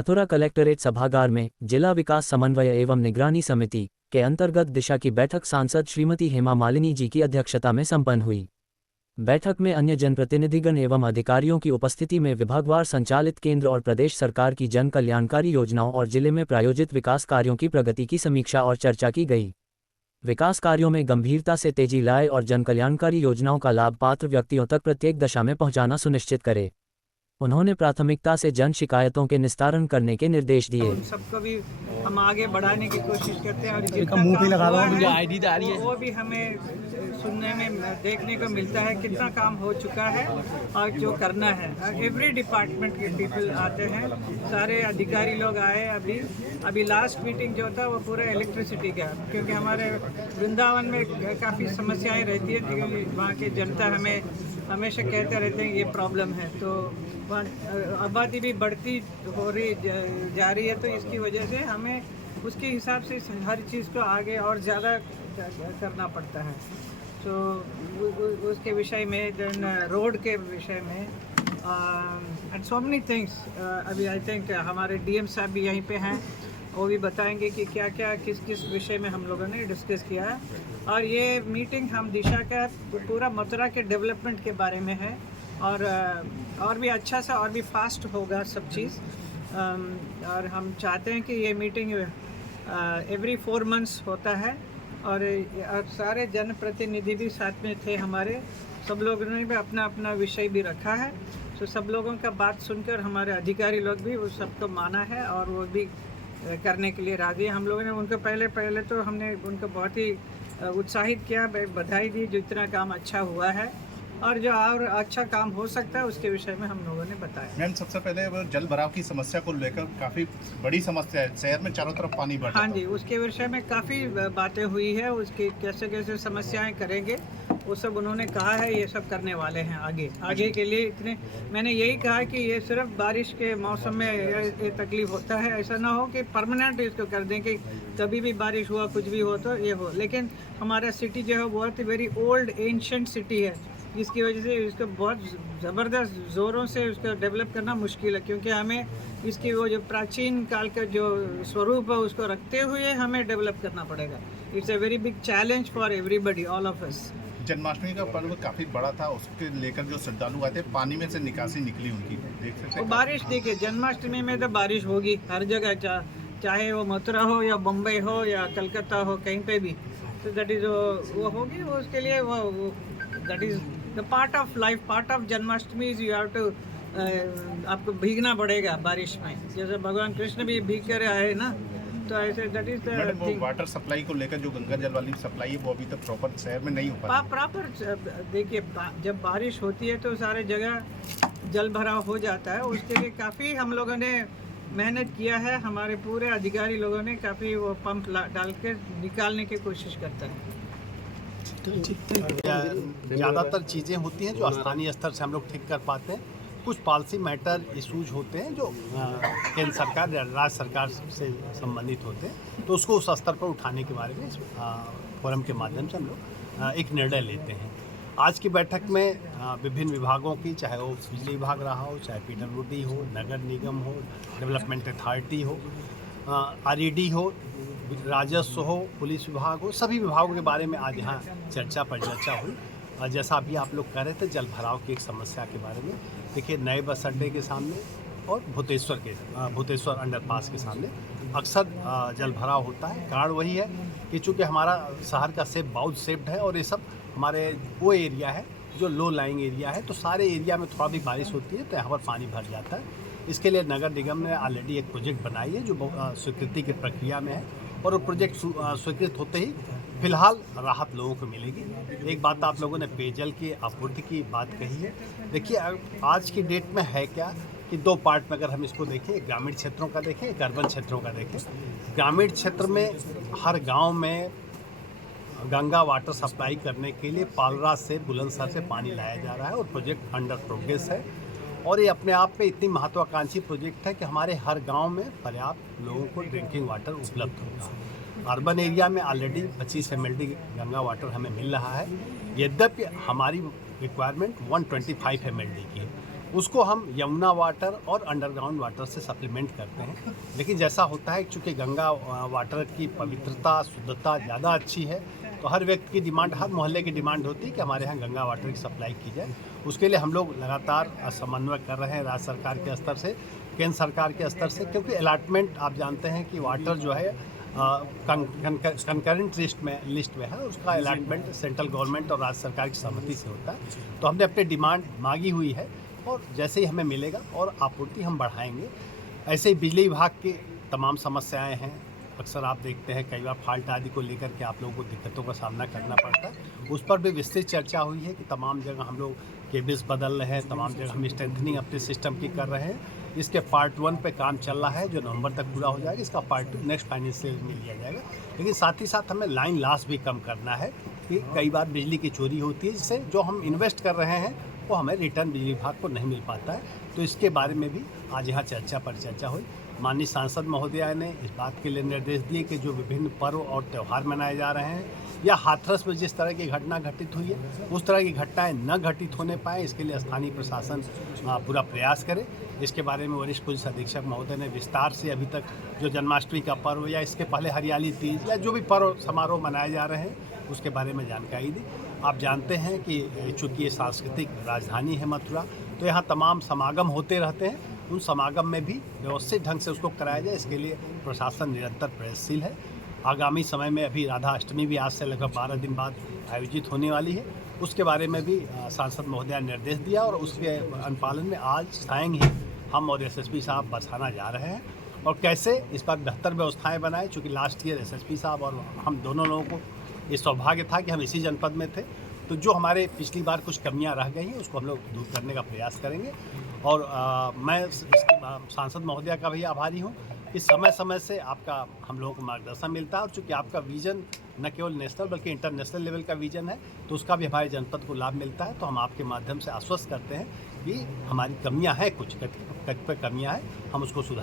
Mathura collectorate सभागार में जिला विकास समन्वय एवं निगरानी समिति के अंतर्गत दिशा की बैठक सांसद श्रीमती हेमा मालिनी जी की अध्यक्षता में संपन्न हुई। बैठक में अन्य जनप्रतिनिधिगण एवं अधिकारियों की उपस्थिति में विभागवार संचालित केंद्र और प्रदेश सरकार की जन कल्याणकारी योजनाओं और जिले में प्रायोजित विकास कार्यों की प्रगति की समीक्षा और चर्चा की गई। विकास कार्यों में गंभीरता से तेजी लाए और जन कल्याणकारी योजनाओं का लाभ पात्र व्यक्तियों तक प्रत्येक दशा में पहुंचाना सुनिश्चित करे। उन्होंने प्राथमिकता से जन शिकायतों के निस्तारण करने के निर्देश दिए। उन सबको भी हम आगे बढ़ाने की कोशिश करते हैं और जितना मुंह पे काम लगा हुआ मुझे है, आईडी डाली है वो भी हमें सुनने में देखने को मिलता है कितना काम हो चुका है और जो करना है। एवरी डिपार्टमेंट के पीपल आते हैं, सारे अधिकारी लोग आए। अभी लास्ट मीटिंग जो था वो पूरा इलेक्ट्रिसिटी का, क्योंकि हमारे वृंदावन में काफ़ी समस्याएं रहती है क्योंकि वहाँ की जनता हमें हमेशा कहते रहते हैं ये प्रॉब्लम है। तो आबादी भी बढ़ती हो रही जा रही है, तो इसकी वजह से हमें उसके हिसाब से हर चीज़ को आगे और ज़्यादा करना पड़ता है। तो उसके विषय में देन रोड के विषय में एंड सो मेनी थिंग्स। अभी आई थिंक हमारे डीएम साहब भी यहीं पे हैं, वो भी बताएंगे कि क्या क्या किस किस विषय में हम लोगों ने डिस्कस किया है। और ये मीटिंग हम दिशा का पूरा मथुरा के डेवलपमेंट के बारे में है और भी अच्छा सा और भी फास्ट होगा सब चीज़। और हम चाहते हैं कि ये मीटिंग एवरी 4 मंथ्स होता है और सारे जनप्रतिनिधि भी साथ में थे हमारे। सब लोगों ने भी अपना अपना विषय भी रखा है, तो सब लोगों का बात सुनकर हमारे अधिकारी लोग भी उस सबको माना है और वो भी करने के लिए राजी है। हम लोगों ने उनको पहले तो हमने उनको बहुत ही उत्साहित किया, बधाई दी जो इतना काम अच्छा हुआ है और जो और अच्छा काम हो सकता है उसके विषय में हम लोगों ने बताया। मैम, सबसे पहले वो जल भराव की समस्या को लेकर काफ़ी बड़ी समस्या है, शहर में चारों तरफ पानी भर। हाँ जी, उसके विषय में काफ़ी बातें हुई है, उसकी कैसे कैसे समस्याएं करेंगे वो सब उन्होंने कहा है। ये सब करने वाले हैं आगे के लिए। इतने मैंने यही कहा कि ये सिर्फ बारिश के मौसम में ये तकलीफ होता है, ऐसा ना हो कि परमानेंट इसको कर दें कि कभी भी बारिश हुआ कुछ भी हो तो ये हो। लेकिन हमारा सिटी जो है बहुत ही वेरी ओल्ड एंशिएंट सिटी है, जिसकी वजह से इसको बहुत ज़बरदस्त ज़ोरों से उसको डेवलप करना मुश्किल है, क्योंकि हमें इसकी वो जो प्राचीन काल का जो स्वरूप है उसको रखते हुए हमें डेवलप करना पड़ेगा। It's a very big challenge for everybody, all of us. Janmashtami का पर्व काफ़ी बड़ा था, उसके लेकर जो श्रद्धालु आए थे पानी में से निकासी निकली उनकी, देख सकते हैं। बारिश देखिए, जन्माष्टमी में तो बारिश होगी हर जगह, चाहे वो मथुरा हो या बम्बई हो या कलकत्ता हो, कहीं पे भी। तो दैट इज़ वो होगी, वो उसके लिए वो that is the part of life, part of Janmashtami is you have to आपको भीगना पड़ेगा बारिश में, जैसे भगवान कृष्ण भी भीग कर आए ना, तो ऐसे that is the thing. Water supply को लेकर जो गंगा जल वाली सप्लाई है वो अभी तक प्रॉपर शहर में नहीं हो पाती। प्रॉपर देखिए, जब बारिश होती है तो सारे जगह जल भराव हो जाता है। उसके लिए काफ़ी हम लोगों ने मेहनत किया है, हमारे पूरे अधिकारी लोगों ने काफ़ी वो पंप डाल के निकालने की कोशिश करते हैं। ज़्यादातर चीज़ें होती हैं जो स्थानीय स्तर से हम लोग ठीक कर पाते हैं। कुछ पॉलिसी मैटर इशूज होते हैं जो केंद्र सरकार या राज्य सरकार से संबंधित होते हैं, तो उसको उस स्तर पर उठाने के बारे में फोरम के माध्यम से हम लोग एक निर्णय लेते हैं। आज की बैठक में विभिन्न विभागों की, चाहे वो बिजली विभाग रहा हो, चाहे पीडब्ल्यूडी हो, नगर निगम हो, डेवलपमेंट अथॉरिटी हो, आरईडी हो, राजस्व हो, पुलिस विभाग हो, सभी विभागों के बारे में आज यहाँ चर्चा परिचर्चा हुई। और जैसा अभी आप लोग कह रहे थे जल भराव की एक समस्या के बारे में, देखिए नए बस अड्डे के सामने और भूतेश्वर अंडरपास के सामने अक्सर जल भराव होता है। कारण वही है कि चूँकि हमारा शहर का शेप बाउल शेप्ड है और ये सब हमारे वो एरिया है जो लो लाइंग एरिया है, तो सारे एरिया में थोड़ा भी बारिश होती है तो यहाँ पर पानी भर जाता है। इसके लिए नगर निगम ने ऑलरेडी एक प्रोजेक्ट बनाई है जो स्वीकृति की प्रक्रिया में है और वो प्रोजेक्ट स्वीकृत होते ही फिलहाल राहत लोगों को मिलेगी। एक बात आप लोगों ने पेयजल की आपूर्ति की बात कही है। देखिए, आज की डेट में है क्या कि 2 पार्ट में अगर हम इसको देखें, ग्रामीण क्षेत्रों का देखें, एक अर्बन क्षेत्रों का देखें। ग्रामीण क्षेत्र में हर गांव में गंगा वाटर सप्लाई करने के लिए पालरा से बुलंदशहर से पानी लाया जा रहा है और प्रोजेक्ट अंडर प्रोग्रेस है और ये अपने आप में इतनी महत्वाकांक्षी प्रोजेक्ट है कि हमारे हर गांव में पर्याप्त लोगों को ड्रिंकिंग वाटर उपलब्ध होगा। अर्बन एरिया में ऑलरेडी 25 mld गंगा वाटर हमें मिल रहा है, यद्यपि हमारी रिक्वायरमेंट 125 mld की है। उसको हम यमुना वाटर और अंडरग्राउंड वाटर से सप्लीमेंट करते हैं। लेकिन जैसा होता है चूँकि गंगा वाटर की पवित्रता शुद्धता ज़्यादा अच्छी है, तो हर व्यक्ति की डिमांड, हर मोहल्ले की डिमांड होती है कि हमारे यहाँ गंगा वाटर की सप्लाई की जाए। उसके लिए हम लोग लगातार समन्वय कर रहे हैं राज्य सरकार के स्तर से, केंद्र सरकार के स्तर से, क्योंकि अलॉटमेंट आप जानते हैं कि वाटर जो है कंकरेंट लिस्ट में है, उसका अलॉटमेंट सेंट्रल गवर्नमेंट और राज्य सरकार की सहमति से होता है। तो हमने अपनी डिमांड मांगी हुई है और जैसे ही हमें मिलेगा और आपूर्ति हम बढ़ाएंगे। ऐसे ही बिजली विभाग की तमाम समस्याएं हैं, अक्सर आप देखते हैं कई बार फॉल्ट आदि को लेकर के आप लोगों को दिक्कतों का सामना करना पड़ता है। उस पर भी विस्तृत चर्चा हुई है कि तमाम जगह हम लोग केबल्स बदल रहे हैं, तमाम जगह हम स्ट्रेंथनिंग अपने सिस्टम की कर रहे हैं। इसके पार्ट 1 पे काम चल रहा है जो नवंबर तक पूरा हो जाएगा। इसका पार्ट 2 नेक्स्ट फाइनेंशियल में लिया जाएगा। लेकिन साथ ही साथ हमें लाइन लॉस भी कम करना है कि कई बार बिजली की चोरी होती है, जिससे जो हम इन्वेस्ट कर रहे हैं वो हमें रिटर्न बिजली विभाग को नहीं मिल पाता है। तो इसके बारे में भी आज यहाँ चर्चा हुई। माननीय सांसद महोदया ने इस बात के लिए निर्देश दिए कि जो विभिन्न पर्व और त्यौहार मनाए जा रहे हैं या हाथरस में जिस तरह की घटना घटित हुई है उस तरह की घटनाएं न घटित होने पाए, इसके लिए स्थानीय प्रशासन पूरा प्रयास करे। इसके बारे में वरिष्ठ पुलिस अधीक्षक महोदय ने विस्तार से अभी तक जो जन्माष्टमी का पर्व या इसके पहले हरियाली तीज या जो भी पर्व समारोह मनाए जा रहे हैं उसके बारे में जानकारी दी। आप जानते हैं कि चूँकि ये सांस्कृतिक राजधानी है मथुरा, तो यहाँ तमाम समागम होते रहते हैं। उन समागम में भी व्यवस्थित ढंग से उसको कराया जाए, इसके लिए प्रशासन निरंतर प्रयासशील है। आगामी समय में अभी राधा अष्टमी भी आज से लगभग 12 दिन बाद आयोजित होने वाली है, उसके बारे में भी सांसद महोदया ने निर्देश दिया और उसके अनुपालन में आज सायं ही हम और एसएसपी साहब बरसाना जा रहे हैं और कैसे इस पर बेहतर व्यवस्थाएं बनाएं। चूँकि लास्ट ईयर एसएसपी साहब और हम दोनों लोगों को ये सौभाग्य था कि हम इसी जनपद में थे, तो जो हमारे पिछली बार कुछ कमियां रह गई हैं उसको हम लोग दूर करने का प्रयास करेंगे। और मैं सांसद महोदया का भी आभारी हूं कि समय समय से आपका हम लोगों को मार्गदर्शन मिलता है और चूँकि आपका विज़न न केवल नेशनल बल्कि इंटरनेशनल लेवल का विज़न है, तो उसका भी हमारे जनपद को लाभ मिलता है। तो हम आपके माध्यम से आश्वस्त करते हैं कि हमारी कमियाँ हैं, कुछ कतिपय कमियाँ हैं, हम उसको सुधार